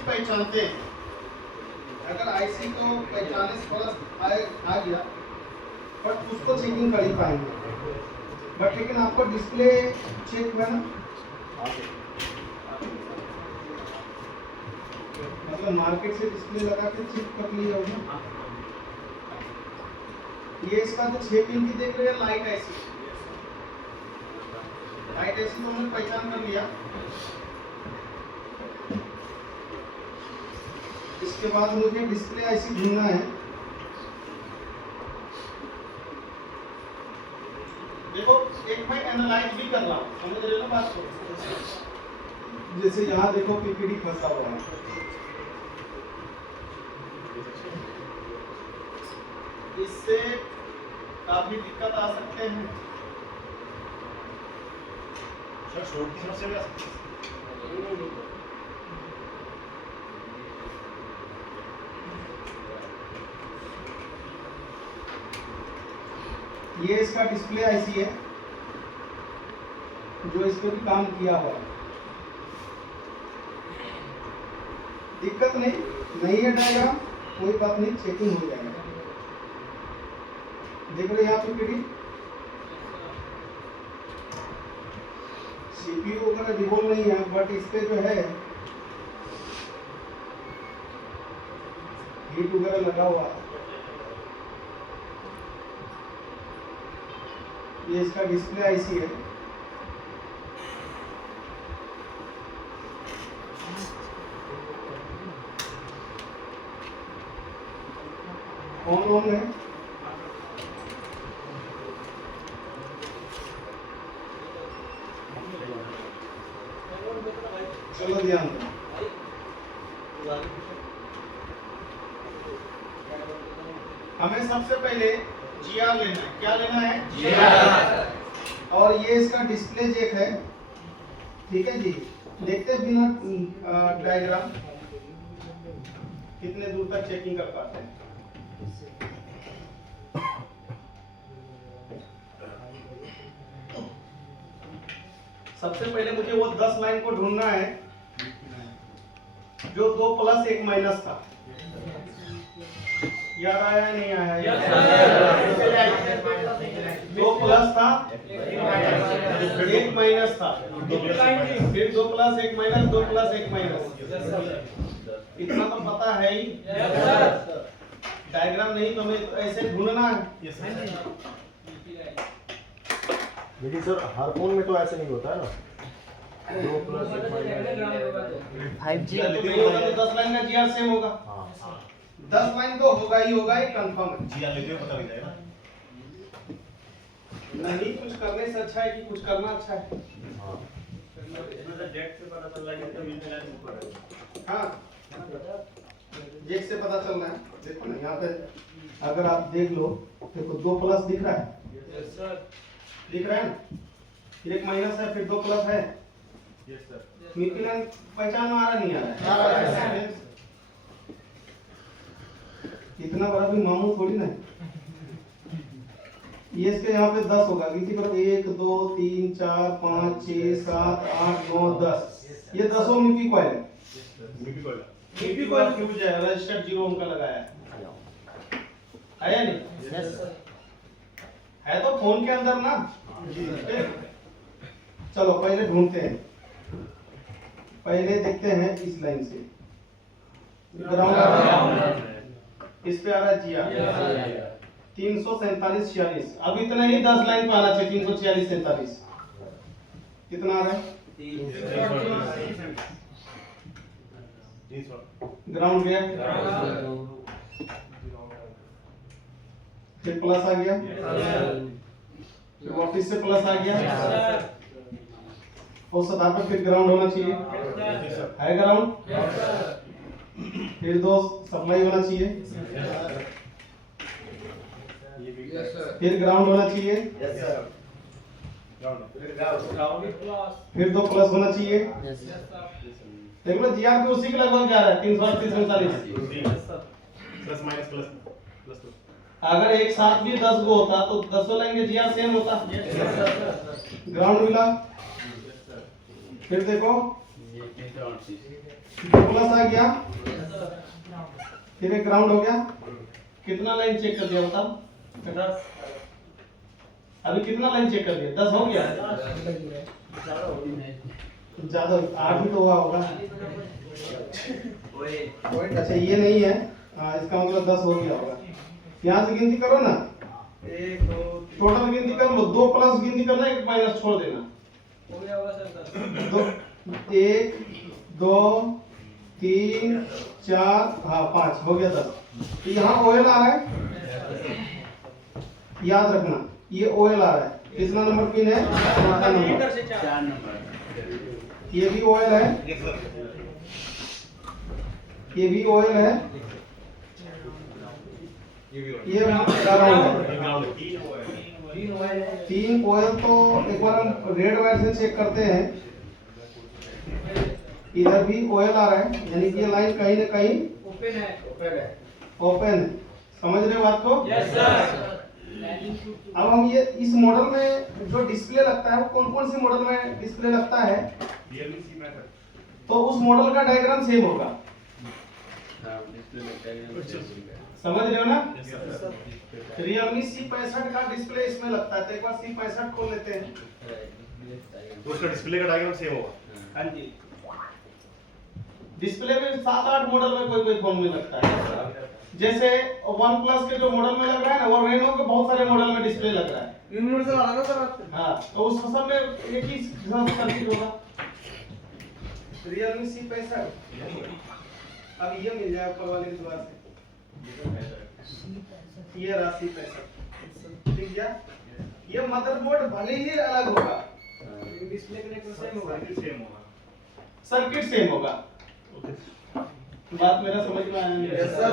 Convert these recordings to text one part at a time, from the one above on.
IC पहचानते हैं, अगर आईसी को पहचानने से थोड़ा आ गया बट उसको चेकिंग कर ही पाएंगे। बट लेकिन आपको डिस्प्ले चेक हुआ ना, मतलब मार्केट से डिस्प्ले लगा के चेक कर लिया होगा। ये इसका जो 6 पिन की देख रहे हैं लाइट आईसी, लाइट आईसी तो हमने पहचान कर लिया। इसके बाद मुझे डिस्प्ले आईसी ढूंढना है। देखो एक मैं एनालाइज भी कर रहा हूँ, समझ रहे हो ना बात को। जैसे यहाँ देखो पीपीडी फंसा हुआ है, इससे काफी दिक्कत आ सकते हैं। सर शॉर्ट की समस्या भी आ सकती है। ये इसका डिस्प्ले आईसी है जो इस पे भी काम किया हुआ है। दिक्कत नहीं है डायग्राम, कोई बात नहीं, चेकिंग हो जाएगा। देख रहे हैं यहाँ पे पीडी सीपीयू वगैरह रिवॉल्व नहीं है, बट इस पे जो है हीट वगैरह लगा हुआ है। ये इसका डिस्प्ले आईसी है। ऑन है, चलो ध्यान दो। हमें सबसे पहले जीआर लेना है। क्या लेना है? जीआर। और ये इसका डिस्प्ले चेक है, ठीक है जी। देखते हैं बिना डायग्राम कितने दूर तक चेकिंग कर पाते हैं। सबसे पहले मुझे वो 10 लाइन को ढूंढना है जो 2 प्लस 1 माइनस था। याद आया है नहीं आया? 2 प्लस था, 1 माइनस था, फिर 2 प्लस 1 माइनस, 2 प्लस 1 माइनस। इतना तो पता है ही। डायग्राम नहीं तो हमें ऐसे ढूंढना है। लेकिन सर हर फोन में तो ऐसे नहीं होता है ना। 2 प्लस 1 माइनस 5G तो नहीं होगा तो 10 लाइन का जीआर सेम होगा। 10 लाइन तो होगा ही होगा, ये कंफर्म है। जीआर लेते हुए पता लग जाएगा नहीं कुछ करने से अच्छा है कि कुछ करना अच्छा है। डेट से पता चल रहा है तो मिल जाएगा। हाँ जेक से पता चल रहा है। देखो ना यहाँ पे अगर आप देख लो, देखो 2 प्लस दिख रहा है। Yes sir. दिख रहा है ना, फिर 1 माइनस है, फिर 2 प्लस है। Yes sir. मिथिलन पहचान आ रहा नहीं आ रहा है? इतना बड़ा भी मामू थोड़ी ना है। ये इसके यहाँ पे 10 होगा, किसी पर 1 2 3 4 5 6 7 8 9 10। ये 10 मिपी कॉइल है। मिपी कॉइल फ्यूज है, रजिस्टर्ड 0 ओम का लगाया है या नहीं? यस है तो फोन के अंदर ना। चलो पहले ढूंढते हैं, पहले देखते हैं इस लाइन से ग्राउंड। इस पे आ रहा है जीआर 347 46। अब इतना ही 10 लाइन पे आना चाहिए। 346 47 कितना आ रहा है? ग्राउंड गया, फिर प्लस आ गया, फिर वापस से प्लस आ गया, और सतह पे फिर ग्राउंड होना चाहिए। है ग्राउंड, फिर 2 सप्लाई होना चाहिए, फिर ग्राउंड होना चाहिए, फिर 2 प्लस होना चाहिए। देख लो जीआर भी उसी के लगभग जा रहा है 338 39। प्लस माइनस प्लस अगर एक साथ भी 10 गो होता तो 10 लाइन के जीआर सेम होता। ग्राउंड मिला, फिर देखो प्लस आ गया, फिर एक ग्राउंड हो गया। कितना लाइन चेक कर दिया बताओ? 10। अभी कितना लाइन चेक कर दिया? 10 हो गया। ज्यादा 8 भी तो हुआ होगा। अच्छा ये नहीं है, हाँ इसका मतलब 10 हो गया होगा। यहाँ से गिनती करो ना, 1 2 टोटल गिनती कर लो। 2 प्लस गिनती करना, 1 माइनस छोड़ देना। हो गया होगा सर। 1 2 3 4 हाँ 5 हो गया 10। तो यहाँ OL आ रहा है, याद रखना ये OL आ रहा है। कितना नंबर पिन है? 4 नंबर। ये भी OL है, ये भी OL है, ये ग्राउंड है। 3 OL। तो एक बार हम रेड वायर से चेक करते हैं। इधर भी OL आ रहा है, यानी कि ये लाइन कहीं ना कहीं ओपन है। ओपन है, समझ रहे हो बात को? Yes sir. अब हम ये इस मॉडल में जो डिस्प्ले लगता है वो कौन कौन सी मॉडल में डिस्प्ले लगता है? तो उस मॉडल का डायग्राम सेम होगा। समझ रहे हो ना? Realme C65 का डिस्प्ले इसमें लगता है। तो एक बार C65 खोल लेते हैं, तो उसका डिस्प्ले का डायग्राम सेम होगा। हाँ जी। डिस्प्ले में 7-8 मॉडल में कोई कोई फोन में लगता है। जैसे OnePlus के जो मॉडल में लग रहा है ना, वो Reno के बहुत सारे मॉडल में डिस्प्ले लग रहा है। यूनिवर्सल आ रहा है सर। हाँ, तो उस सब में एक ही सर्किट होगा। Realme C65 अब ये मिल जाए ऊपर वाले की दुकान से। ये राशि पैसा ठीक है। ये मदरबोर्ड भले ही अलग होगा, डिस्प्ले कनेक्टर सेम होगा, सर्किट सेम होगा। बात मेरा समझ में आया नहीं? Yes sir.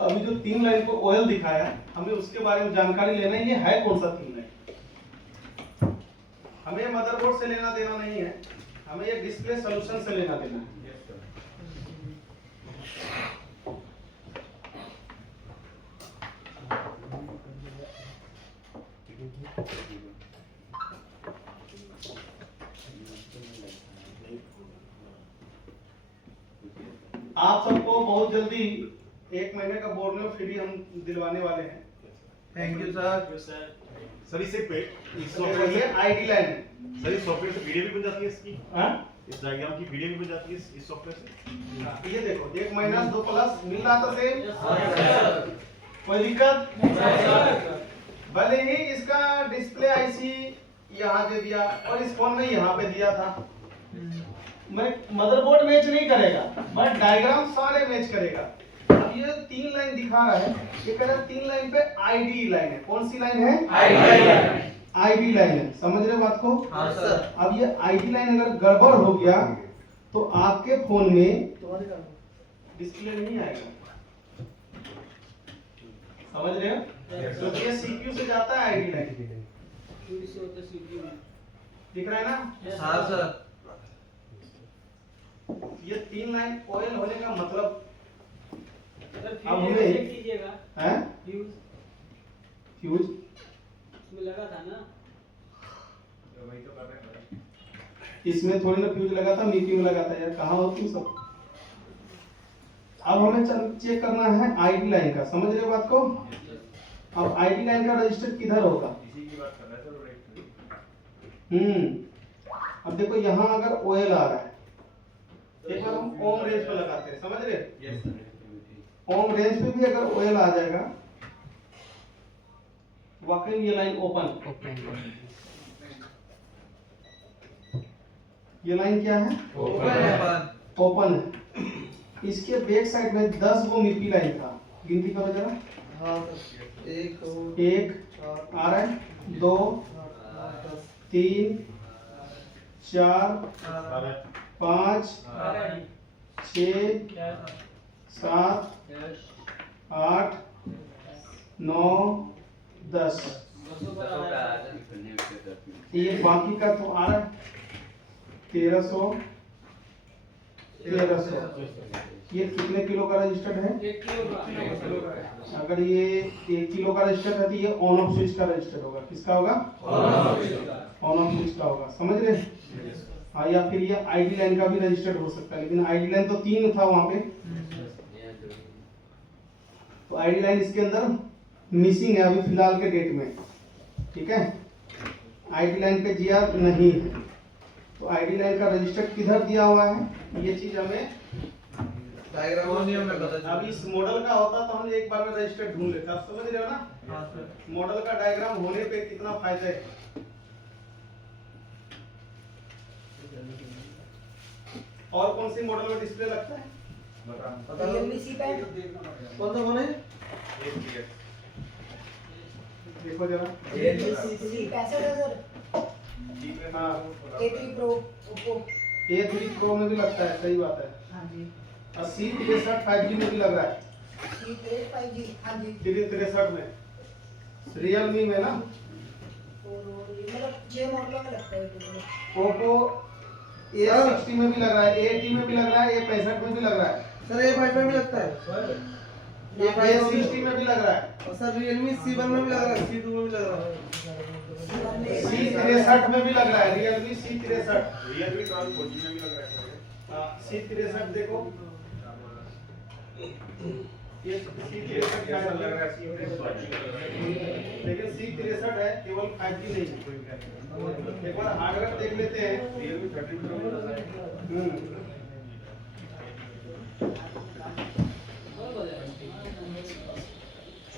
अभी जो 3 लाइन को OL दिखाया, हमें उसके बारे में जानकारी लेना है। ये है कौन सा 3 लाइन? हमें मदरबोर्ड से लेना देना नहीं है, हमें ये डिस्प्ले सॉल्यूशन से लेना देना है। आप सबको बहुत जल्दी 1 महीने का बोर्नियो फ्री हम दिलवाने वाले हैं। Thank you sir. सर इस सॉफ्टवेयर ये आईडी लाइन है सर, इस सॉफ्टवेयर से वीडियो भी बन जाती है इसकी? हाँ इस डायग्राम की वीडियो भी बन जाती है इस सॉफ्टवेयर से? ये देखो 1 माइनस 2 प्लस मिल रहा था सेम, कोई दिक्कत? भले ही इसका डिस्प्ले आईसी यहाँ दे दिया और इस फोन में यहाँ पे दिया था। मैं मदरबोर्ड मैच नहीं करेगा, बट डायग्राम सारे मैच करेगा। अब ये 3 लाइन दिखा रहा है, ये कह रहा है 3 लाइन पे आईडी लाइन है। कौन सी लाइन है? आईडी लाइन है। समझ रहे हो बात को? हाँ सर। अब ये आईडी लाइन अगर गड़बड़ हो गया तो आपके फोन में डिस्प्ले नहीं आएगा। समझ रहे हो? तो ये सीपीयू से जाता है आईडी लाइन, दिख रहा है ना? हाँ सर। ये 3 लाइन OL होने का मतलब अब हमें है फ्यूज इसमें लगा था ना, इसमें थोड़ी ना फ्यूज लगा था, मीपी में लगा था यार। कहाँ हो तुम सब? अब हमें चेक करना है आईडी लाइन का। समझ रहे हो बात को? अब आईडी लाइन का रजिस्टर किधर होगा? अब देखो यहाँ अगर OL आ रहा है, एक बार हम ओम रेंज पे लगाते हैं। समझ रहे? Yes sir. ओम रेंज पे भी अगर OL आ जाएगा, वाकई ये लाइन ओपन। ये लाइन क्या है? ओपन है। इसके बैक साइड में 10 वो मिपी लाइन था। गिनती करो जरा। हाँ सर। 1 आ रहा है, 2 3 4 5 6 7 8 9 10। ये बाकी का तो आ रहा है 1300। ये कितने किलो का रजिस्टर्ड है? 1 किलो का। अगर ये 1 किलो का रजिस्टर्ड है तो ये ऑन ऑफ स्विच का रजिस्टर्ड होगा। किसका होगा? ऑन ऑफ स्विच का होगा। समझ रहे? हाँ, या फिर ये आईडी लाइन का भी रजिस्टर्ड हो सकता है, लेकिन आईडी लाइन तो 3 था वहां पे, तो आईडी लाइन इसके अंदर मिसिंग है अभी फिलहाल के डेट में। ठीक है, आईडी लाइन पे जीआर नहीं है, तो आईडी लाइन का रजिस्टर किधर दिया हुआ है ये चीज हमें डायग्राम में बता। अब इस मॉडल का होता तो हम एक बार में रजिस्टर ढूंढ लेते। आप समझ रहे हो ना? हाँ सर। मॉडल का डायग्राम होने पे कितना फायदा है। और कौन सी मॉडल में डिस्प्ले लगता है? रियलमी सी पैड कौन सा फोन है? देखो जरा। रियलमी सी 65 है सर। हाँ, A3 pro Oppo. A3 pro में भी लगता है, सही बात है। हाँ जी। और C63 5G में भी लग रहा है, C63 5G हाँ जी। 63 में, रियलमी में ना। और ये मतलब 6 मॉडलों में लगता है तो। ओप्पो A60 में भी लग रहा है, A80 में भी लग रहा है, A65 में भी लग रहा है, सर ये 5 में भी लगता है। A60 में भी लग रहा है, और सर रियलमी C1 में भी लग रहा है, C2 में भी लग रहा है। C63 में भी लग रहा है, रियलमी C63। रियलमी 12 4G में भी लग रहा है। हाँ, C63 देखो, ये C63 ऐसा लग रहा है C63 लेकिन C63 है, केवल 5G नहीं है। एक बार हार्डवेयर देख लेते हैं। रियलमी 13 Pro में लग रहा है। हम्म,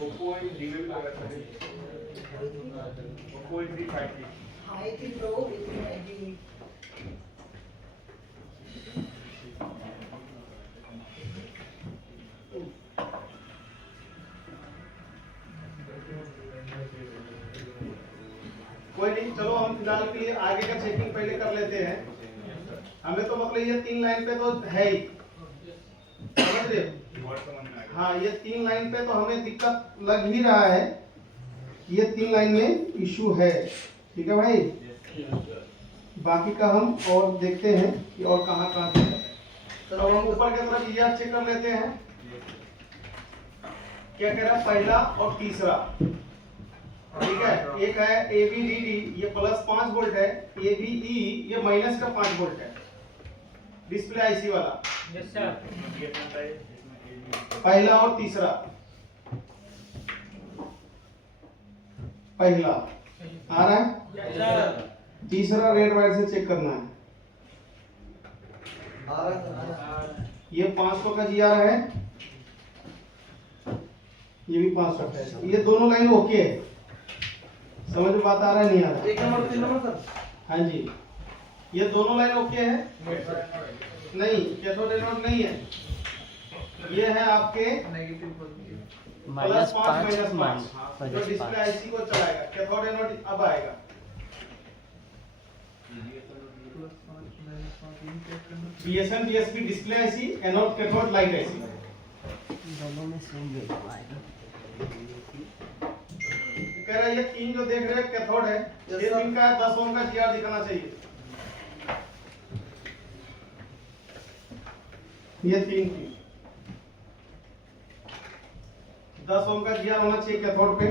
ओप्पो A3 में भी लग रहा है। Oppo A3 5G। हाँ A3 प्रो A3 5G। कोई नहीं, चलो हम फिलहाल के लिए आगे का चेकिंग पहले कर लेते हैं। हमें तो मतलब ये 3 लाइन पे तो है ही, समझ रहे हो? हाँ, ये 3 लाइन पे तो हमें दिक्कत लग ही रहा है, ये 3 लाइन में इशू है। ठीक है भाई, बाकी का हम और देखते हैं कि और कहाँ कहाँ से। तो हम ऊपर की तरफ ये चेक कर लेते हैं, क्या कह रहा है, पहला और तीसरा। ठीक है, एक है ABDD, ये +5 वोल्ट है, ABE ये -5 वोल्ट है, डिस्प्ले आईसी वाला। Yes sir. पहला और तीसरा, पहला आ रहा है, तीसरा रेड वाइट से चेक करना है। आ रहा है। ये 500 का GR है, ये भी 500 का है, ये दोनों लाइन ओके है। समझ में बात आ रहा है, नहीं आ रहा? 1 नंबर 3 नंबर सर। हाँ जी, ये दोनों लाइन ओके है। नहीं, कैथोड एनोड नहीं है, ये है आपके नेगेटिव +5 -5 जो डिस्प्ले आईसी को चलाएगा। कैथोड एनोड अब आएगा। BSN DSP display IC, anode cathode light IC, दोनों में सेम वेव आएगा। कह रहा है ये 3 जो देख रहे हैं कैथोड है, ये 3 का 10 ओम का GR दिखाना चाहिए। ये 3 की 10 ओम का GR होना चाहिए कैथोड पे।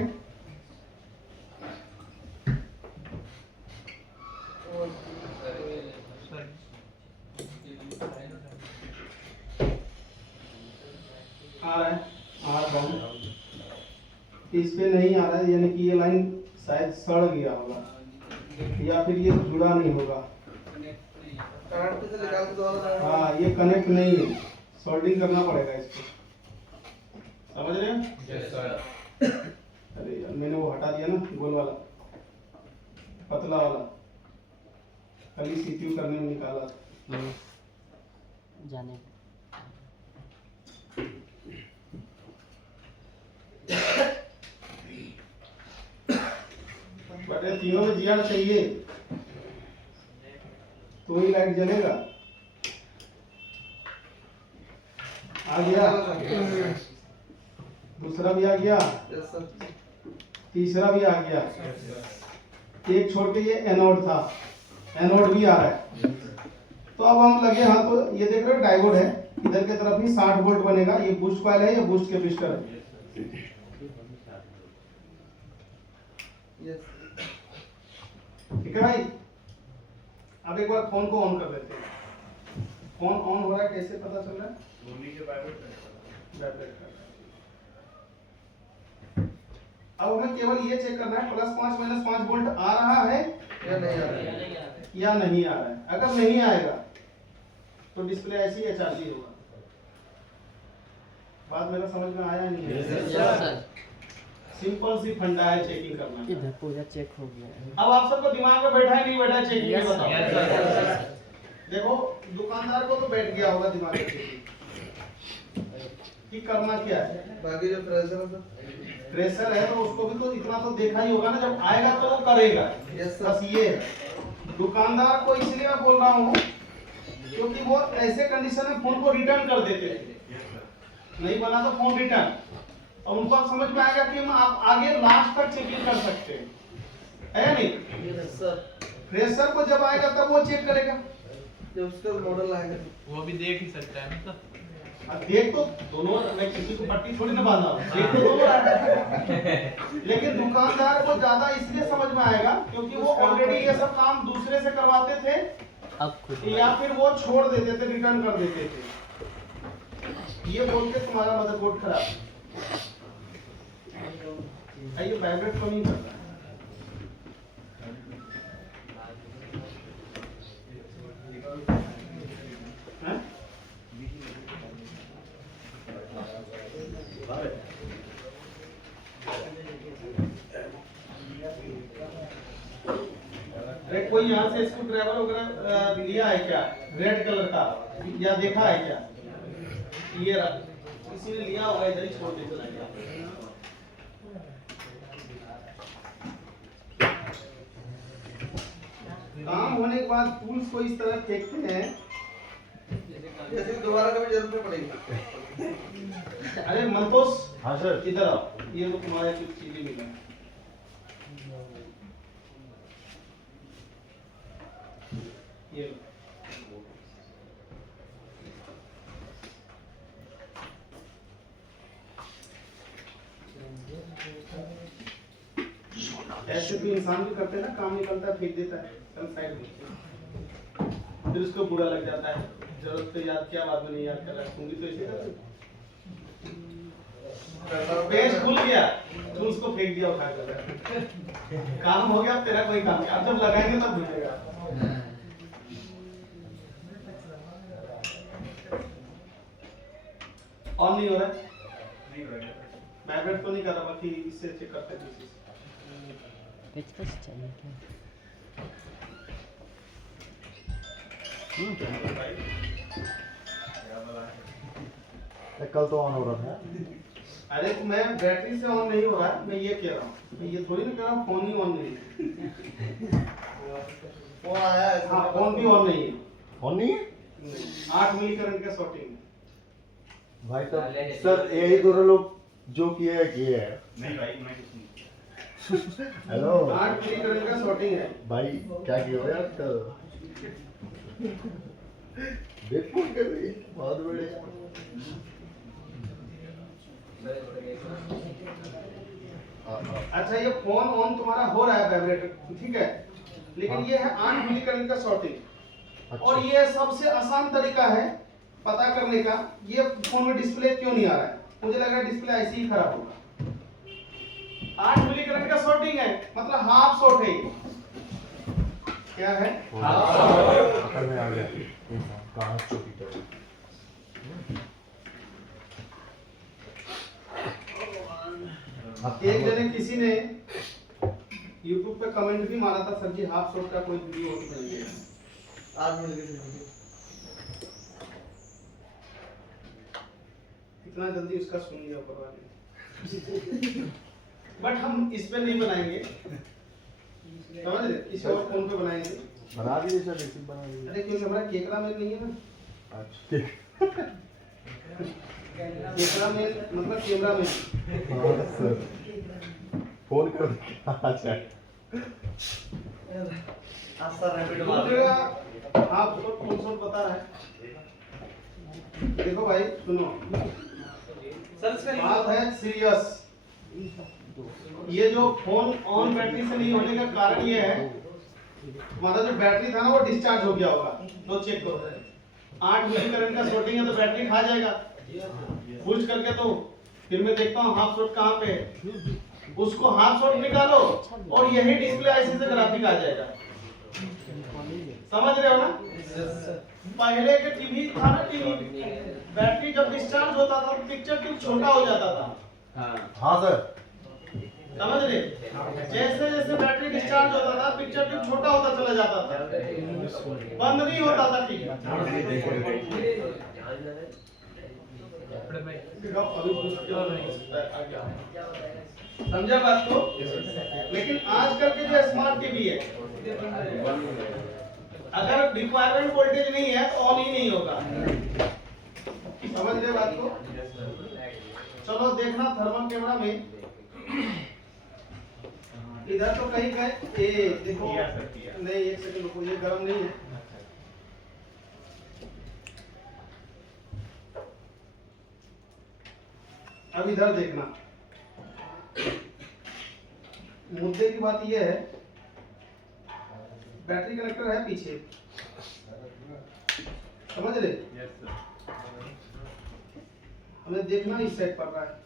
आ रहा है, आ रहा है, इस पे नहीं आ रहा है, यानी कि ये लाइन शायद सड़ गया होगा या फिर ये जुड़ा नहीं होगा। करंट से निकाल के दोबारा। हाँ, ये कनेक्ट नहीं है, सोल्डिंग करना पड़ेगा इसको। समझ रहे हैं? Yes sir. अरे यार, मैंने वो हटा दिया ना, गोल वाला, पतला वाला, कल ही CPU करने में निकाला था। जाने बट ये तीनों में GR चाहिए तो ही लाइट जलेगा। आ गया, दूसरा भी आ गया, यस सर। तीसरा भी आ गया। एक छोड़ के ये एनोड था, एनोड भी आ रहा है। तो अब हम लगे, हाँ, तो ये देख रहे हो डायोड है, इधर की तरफ ही 60 वोल्ट बनेगा। ये बूस्ट कॉइल है, ये बूस्ट कैपेसिटर है। यस। ठीक है भाई, अब एक बार फोन को ऑन कर देते हैं। फोन ऑन हो रहा है, कैसे पता चल रहा है? वाइब्रेट कर रहा है। अब हमें केवल ये चेक करना है +5 -5 वोल्ट आ रहा है या नहीं आ रहा है? या नहीं आ रहा है। अगर नहीं आएगा तो डिस्प्ले ऐसी है चार्ज ही होगा। बात मेरा समझ में आया नहीं है? सिंपल सी फंडा है चेकिंग करना। इधर पूरा चेक हो गया है। अब आप सबको दिमाग में बैठा है नहीं बैठा है चेकिंग Yes, बताओ। yes, देखो दुकानदार को तो बैठ गया होगा दिमाग में चेकिंग कि करना क्या है। बाकी जो प्रेशर है सर, प्रेशर है तो उसको भी तो इतना तो देखा ही होगा ना, जब आएगा तो वो करेगा। Yes sir. बस ये है। दुकानदार को इसलिए मैं बोल रहा हूँ क्योंकि वो ऐसे कंडीशन में फोन को रिटर्न कर देते थे, नहीं बना तो फोन रिटर्न। और उनको अब समझ में आएगा कि हम आप आगे लास्ट तक चेकिंग कर सकते हैं, है या नहीं? Yes sir. प्रेशर को जब आएगा तब वो चेक करेगा। जब उसका मॉडल आएगा वो भी देख ही सकता है ना। अब देख तो दोनों, मैं किसी को पट्टी थोड़ी ना बांधा हूं, देख तो दोनों रहा है। लेकिन दुकानदार को ज्यादा इसलिए समझ में आएगा क्योंकि वो ऑलरेडी ये सब काम दूसरे से करवाते थे अब खुद या फिर वो छोड़ देते थे, रिटर्न कर देते थे। ये बोल के तुम्हारा मदरबोर्ड खराब है, ये वाइब्रेट तो नहीं करता है। हैं? अरे कोई यहाँ से स्क्रू ड्राइवर वगैरह लिया है क्या रेड कलर का, या देखा है क्या? ये रहा, किसी ने लिया होगा, इधर ही छोड़ दे चला गया। काम होने के बाद टूल्स को इस तरह फेंकते हैं जैसे कि दोबारा कभी जरूरत नहीं पड़ेगी। अरे मंतोष हाँ सर। इधर आओ, ये लो तुम्हारे कुछ चीजें मिली हैं। ये लो। ऐसे भी इंसान भी करते हैं ना, काम निकलता है फेंक देता है, चल साइड में, फिर उसको बुरा लग जाता है, जरूरत तो याद क्या, बाद में नहीं याद कर रहा है, तुम भी तो ऐसे करते हो। पेज खुल गया तो उसको फेंक दिया उठा कर, काम हो गया, अब तेरा कोई काम नहीं, अब जब लगाएंगे तब भूलेगा। ऑन नहीं हो रहा है, वाइब्रेट तो नहीं कर रहा, बाकी इससे चेक करते हैं किसी से। पेचकस चाहिए क्या? कल तो ऑन हो रहा था। अरे तो मैं बैटरी से ऑन नहीं हो रहा है, मैं ये कह रहा हूँ, मैं ये थोड़ी ना कह रहा हूँ फोन ही ऑन नहीं है। फोन आया है। हाँ फोन भी ऑन नहीं है, ऑन नहीं है 8 मिली करंट का शॉर्टिंग है। भाई। तो सर यही दोनों लोग जो किए है नहीं भाई, मैं हेलो 8 मिली करंट का शॉर्टिंग है। भाई, क्या किए हो यार कल? बिल्कुल कर रही है, बहुत बढ़िया। अच्छा ये फोन ऑन तुम्हारा हो रहा है वाइब्रेटर, ठीक है, लेकिन ये है 8 मिली करंट का शॉर्टिंग। और ये सबसे आसान तरीका है पता करने का, ये फोन में डिस्प्ले क्यों नहीं आ रहा है। मुझे लग रहा है डिस्प्ले ऐसे ही खराब होगा। 8 मिली करंट का शॉर्टिंग है, मतलब हाफ शॉर्ट है। क्या है? पकड़ में आ गया। कहाँ चुकी तो एक जने किसी ने YouTube पे कमेंट भी मारा था, सर जी हाफ शॉर्ट का कोई वीडियो हो तो भेजिए। आज मिल गई। इतना जल्दी उसका सुन लिया परवाह नहीं। बट हम इस पे नहीं बनाएंगे, समझ रहे, किसी और फोन पे बनाएंगे। बना दीजिए सर, रिसीव बना दीजिए। अरे क्योंकि हमारा केकड़ा मेल नहीं है ना, अच्छा ठीक। केकड़ा मेल मतलब कैमरा मेल। हाँ सर, फोन कर अच्छा आस्था रैपिड मार। दूसरा आप तो कौन सा बता रहा है, देखो भाई सुनो, सर इसका बात है सीरियस। ये जो फोन ऑन बैटरी से नहीं होने का कारण ये है तुम्हारा जो बैटरी था ना वो डिस्चार्ज हो गया होगा, लो चेक करो। 8 मिली करंट का शॉर्टिंग है तो बैटरी खा जाएगा बूस्ट करके। तो फिर मैं देखता हूँ हाफ शॉट कहाँ पे है, उसको हाफ शॉट निकालो और यही डिस्प्ले आईसी से ग्राफिक आ जाएगा। समझ रहे हो ना? पहले के टीवी था ना, टीवी बैटरी जब डिस्चार्ज होता था तो पिक्चर ट्यूब छोटा हो जाता था। हाँ सर। समझ रहे? जैसे जैसे बैटरी डिस्चार्ज होता था पिक्चर ट्यूब छोटा होता चला जाता था, बंद नहीं होता था टीवी। समझा बात को? लेकिन आजकल के जो स्मार्ट टीवी है, अगर रिक्वायरमेंट वोल्टेज नहीं है तो ऑन ही नहीं होगा। समझ रहे बात को? चलो देखना थर्मल कैमरा में इधर तो कहीं गए, ये देखो नहीं, एक सेकंड रुको, ये गर्म नहीं है। अब इधर देखना, मुद्दे की बात यह है बैटरी कनेक्टर है पीछे, समझ रहे? हमें देखना इस साइड पर रहा है।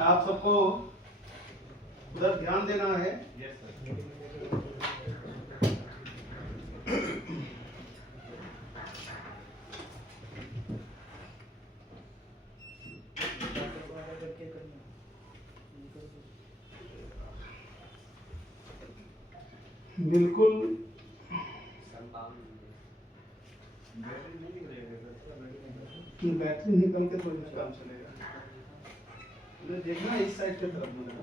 आप सबको उधर ध्यान देना है। बिल्कुल बैटरी निकल के तो काम चलेगा। देखना इस साइड की तरफ मुझे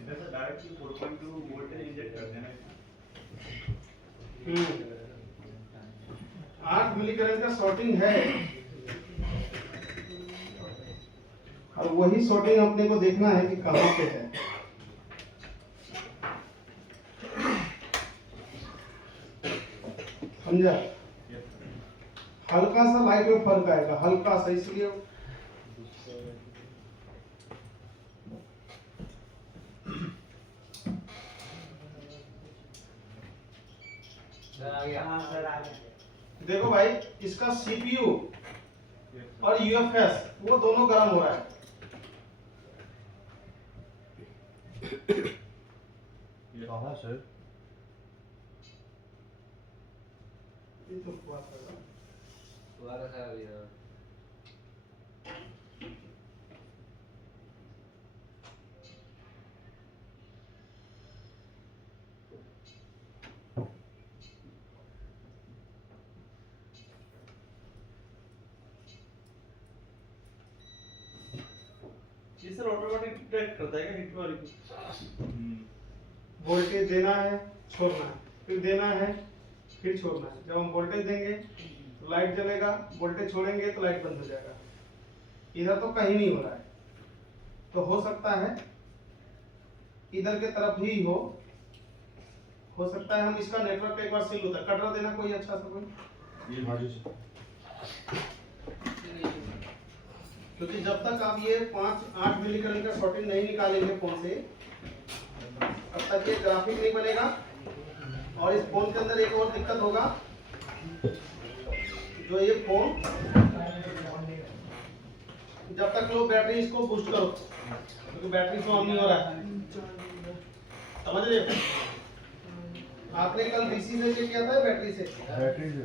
इधर से डायरेक्टली 4.2 वोल्टेज इंजेक्ट कर देना। 8 मिली करंट का शॉर्टिंग है और वही शॉर्टिंग अपने को देखना है कि कहां पे है। समझा? हल्का सा लाइट में फर्क आएगा, हल्का सा, इसलिए देखो भाई, इसका सीपीयू और यूएफएस वो दोनों गर्म हो रहा है। कहाँ सर? ये तो हुआ था। ये सर ऑटोमेटिक डिटेक्ट करता है क्या हिट वाली को? वोल्टेज देना है, छोड़ना है, फिर देना है, फिर छोड़ना है। जब हम वोल्टेज देंगे तो लाइट जलेगा, वोल्टेज छोड़ेंगे तो लाइट बंद हो जाएगा। इधर तो कहीं नहीं हो रहा है, तो हो सकता है इधर के तरफ ही हो सकता है। हम इसका नेटवर्क एक बार सील होता है, कटरा देना कोई अच्छा सा कोई। हाँ जी सर। क्योंकि जब तक आप ये 5-8 मिली करंट का शॉर्टिंग नहीं निकालेंगे फोन से, तब तक ये ग्राफिक नहीं बनेगा। और इस फोन के अंदर एक और दिक्कत होगा, जो ये फोन जब तक लो बैटरी इसको बूस्ट करो, क्योंकि बैटरी तो ऑन नहीं हो रहा है, समझ रहे हो? आपने कल डीसी से चेक किया था बैटरी से? बैटरी से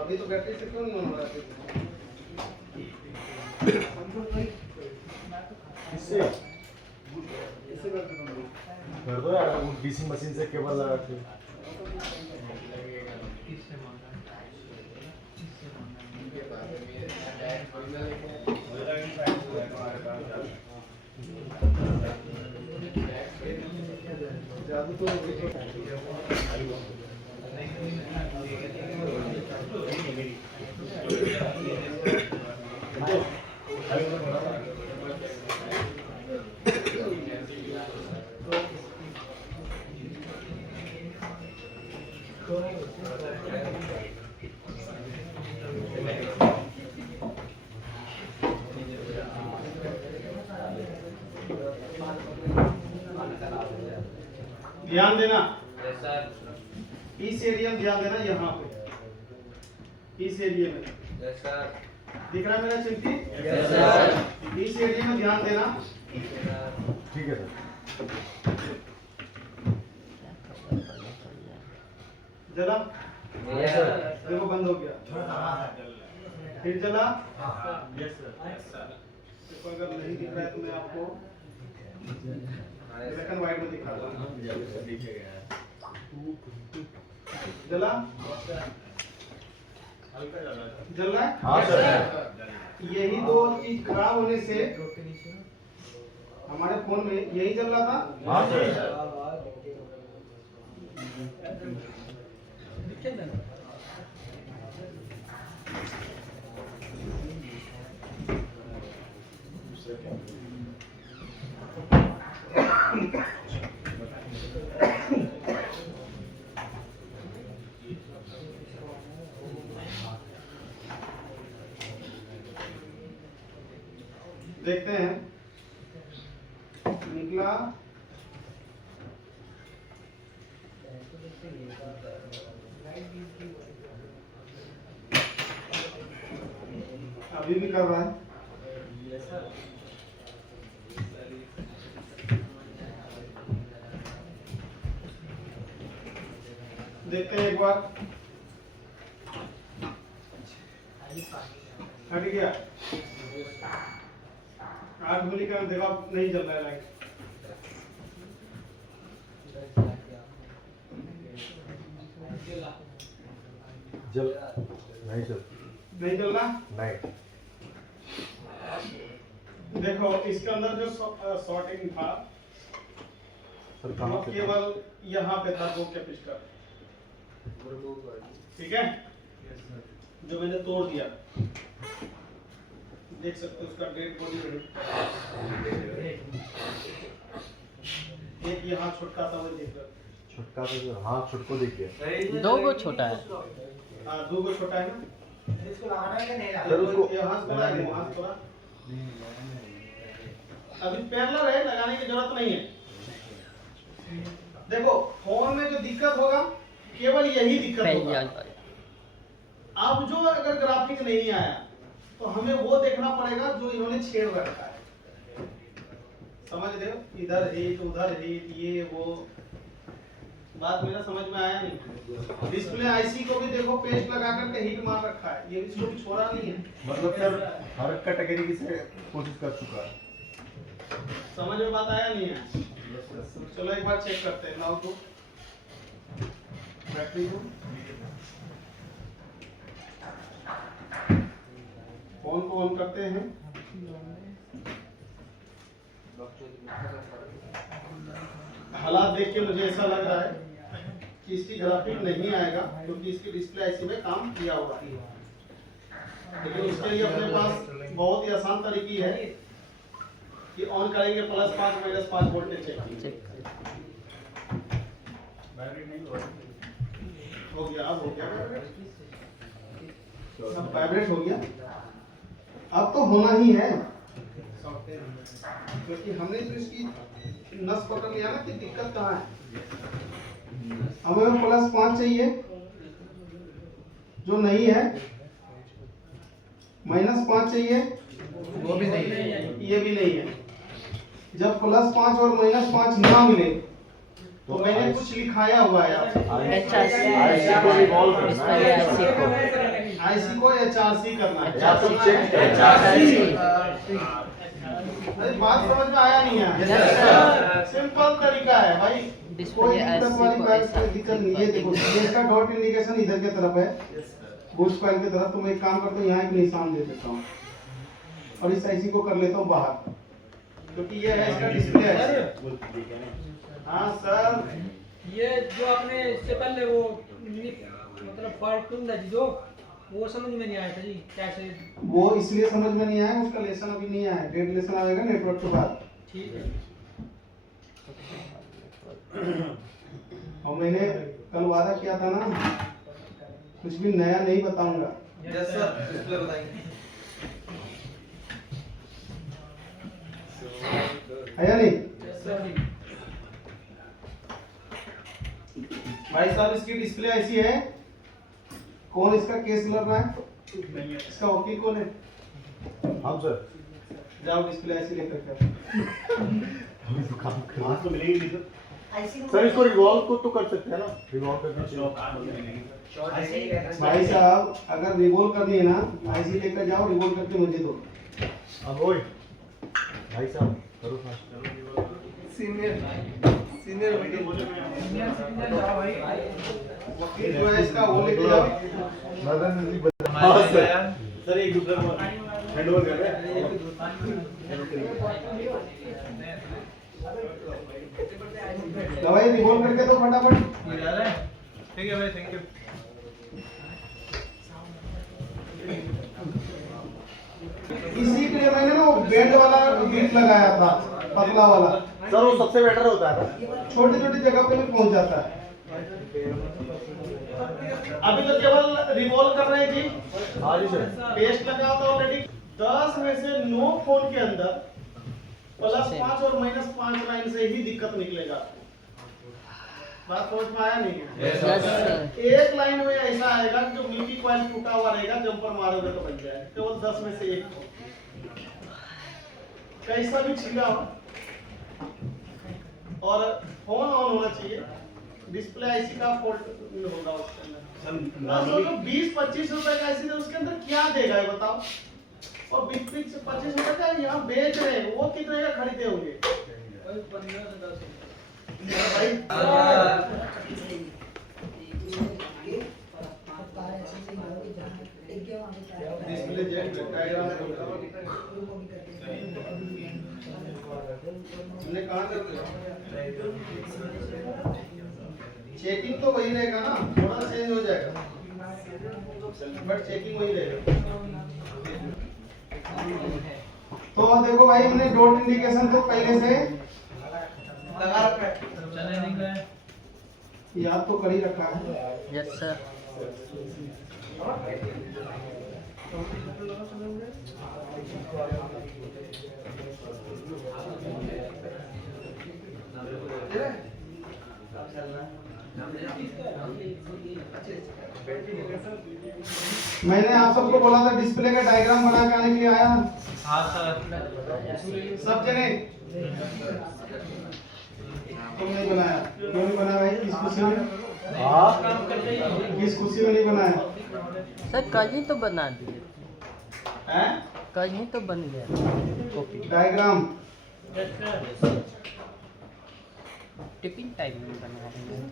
अभी तो बैटरी से क्यों नहीं हो रहा है? इससे कर दो यार, वो डीसी मशीन से केबल लगा के। किससे मांगा किससे जादू तो ध्यान देना, इस एरिया में ध्यान देना, यहाँ पे इस एरिया में दिख रहा है मेरा चिमटी? इस एरिया में ध्यान देना। ठीक है सर। जला? देखो बंद हो गया, फिर जला? देखो अगर नहीं दिख रहा है तो मैं आपको ब्लैक एंड व्हाइट में दिखा रहा हूँ। जला? जल रहा है? हाँ सर। यही दो चीज खराब होने से हमारे फोन में यही चल रहा था। हाँ सर। देखते हैं निकला। अभी भी कर रहा है। देखते हैं एक बार, हट गया। 8 मिली का देखा नहीं चल रहा है लाइट। जल नहीं चल नहीं चल रहा। नहीं। देखो इसके अंदर जो शॉर्टिंग था सर वो कहाँ पे था? केवल यहाँ पे था, 2 कैपेसिटर, ठीक है, जो मैंने तोड़ दिया। देख सकते हो उसका डेड बॉडी रही। एक यहाँ छोटा सा वो देख लो। छुटका तो हाँ छुटको दिख गया। 2 गो छोटा है। हाँ 2 को छोटा है ना। इसको लगाना है कि नहीं लगाना? सर उसको यहाँ से थोड़ा है, वहाँ से थोड़ा। अभी पैरेलल है, लगाने की जरूरत नहीं है। देखो फोन में जो दिक्कत होगा केवल यही दिक्कत होगा। अब जो अगर ग्राफिक नहीं आया तो हमें वो देखना पड़ेगा जो इन्होंने छेड़ रखा है। समझ रहे हो? इधर हिट उधर हिट, ये वो बात मेरा समझ में आया नहीं। डिस्प्ले आईसी को भी देखो पेस्ट लगा करके हिट मार रखा है, ये इसको भी छोड़ा नहीं है। मतलब सर हर कैटेगरी से कोशिश कर चुका है। समझ में बात आया नहीं है? चलो एक बार चेक करते हैं। लाओ तो बैटरी को, फोन को ऑन करते हैं। हालात देख के मुझे ऐसा लग रहा है कि इसकी ग्राफिक नहीं आएगा, क्योंकि इसकी डिस्प्ले आईसी में काम किया हुआ है। लेकिन उसके लिए अपने पास बहुत ही आसान तरीकी है कि ऑन करेंगे +5 -5 वोल्टेज चेक हो गया। अब हो गया, अब वाइब्रेट हो गया। अब तो होना ही है, क्योंकि हमने तो इसकी नस पकड़ लिया ना कि दिक्कत कहाँ है। अब हमें +5 चाहिए, जो नहीं है, -5 चाहिए, वो भी नहीं है। ये भी नहीं है। जब +5 और -5 ना मिले तो मैंने कुछ लिखाया हुआ है आईसी को रिवॉल्व करना है। आईसी को HRC करना है। या तो चेक अरे बात समझ में आया नहीं है? सिंपल तरीका है भाई, कोई दिक्कत वाली बात, कोई दिक्कत नहीं है। देखो ये इसका डॉट इंडिकेशन इधर की तरफ है, बूस्ट फाइल की तरफ। तो मैं एक काम करता हूँ, यहाँ एक निशान दे देता हूँ और इस आईसी को कर लेता हूँ बाहर, क्योंकि ये है इसका डिस्प्ले है। हाँ सर, ये जो आपने इससे पहले वो मतलब फॉल्ट ढूंढा जी, जो वो समझ में नहीं आया था जी कैसे। वो इसलिए समझ में नहीं आया, उसका लेसन अभी नहीं आया, डेट लेसन आएगा नेटवर्क के बाद। ठीक है। और मैंने कल वादा किया था ना, कुछ भी नया नहीं बताऊंगा। यस सर, डिस्प्ले बताएंगे। है या नहीं सर जी। भाई साहब? इसकी डिस्प्ले ऐसी है। कौन इसका केस लड़ रहा है? इसका वकील कौन है? हम सर जाओ डिस्प्ले ऐसी लेकर के हाँ तो मिलेगी नहीं सर। आईसी को सर इसको रिवॉल्व को तो कर सकते हैं ना, रिवॉल्व करके भाई साहब अगर रिवॉल्व करनी है ना, आईसी लेकर जाओ, रिवॉल्व करके मुझे दो। अब ओए भाई साहब करो फास्ट। सीनियर वकील जो है इसका वो लेके जाओ। हाँ सर एक दूसरे को हैंड ओवर कर रहे हैं। दवाई रिवॉल्व करके दो फटाफट। ठीक है भाई, थैंक यू। इसी के लिए मैंने ना वो बेल्ट वाला बीट लगाया था, पतला वाला। सर वो सबसे बेटर होता है ना। छोटी छोटी जगह पे भी पहुंच जाता है। अभी तो केवल रिवॉल्व कर रहे हैं जी। हाँ जी सर। पेस्ट लगा था ऑलरेडी। 10 में से 9 फोन के अंदर +5 और -5 लाइन से ही दिक्कत निकलेगा। बात समझ में आया नहीं है? Yes sir. एक लाइन में ऐसा आएगा कि जो मिल्की कॉइल टूटा हुआ रहेगा, जंपर मारोगे तो बन जाएगा। केवल 10 में से 1 कैसा भी छिला हो और फोन ऑन होना चाहिए। डिस्प्ले आईसी का फॉल्ट होगा उसके अंदर। 20-25 रुपए का आईसी उसके अंदर क्या देगा ये बताओ? और 20-25 रुपए का यहाँ बेच रहे हैं, वो कितने का खरीदे होंगे? डिस्प्ले जेट डायग्राम हमने कहाँ करते हो? चेकिंग तो वही रहेगा ना, थोड़ा चेंज हो जाएगा बट चेकिंग वही रहेगा। तो देखो भाई, हमने डॉट इंडिकेशन तो पहले से लगा रखा है। चले नहीं गए। याद तो कर ही रखा है। Yes sir. मैंने आप सबको बोला था डिस्प्ले का डायग्राम बना के आने के लिए आया। हाँ सर। सब जने तुम नहीं बनाया? क्यों नहीं बनाया भाई? किस खुशी में? हाँ किस खुशी में नहीं बनाया? सर कल ही तो बना दिए, हैं? कल ही तो बन गया कॉपी। डायग्राम टिफिन टाइम में बना रहे हैं।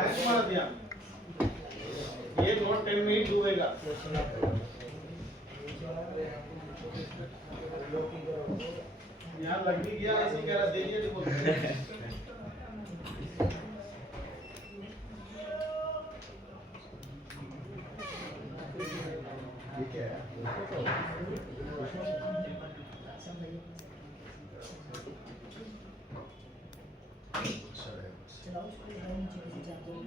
है तुम्हारा ध्यान, ये नोट 10 में ही डूबेगा। यहाँ लग भी गया, ऐसे कह रहा दे दिया देखो। ये क्या है? चलाओ उसको इधर नीचे कैसे जाते हो।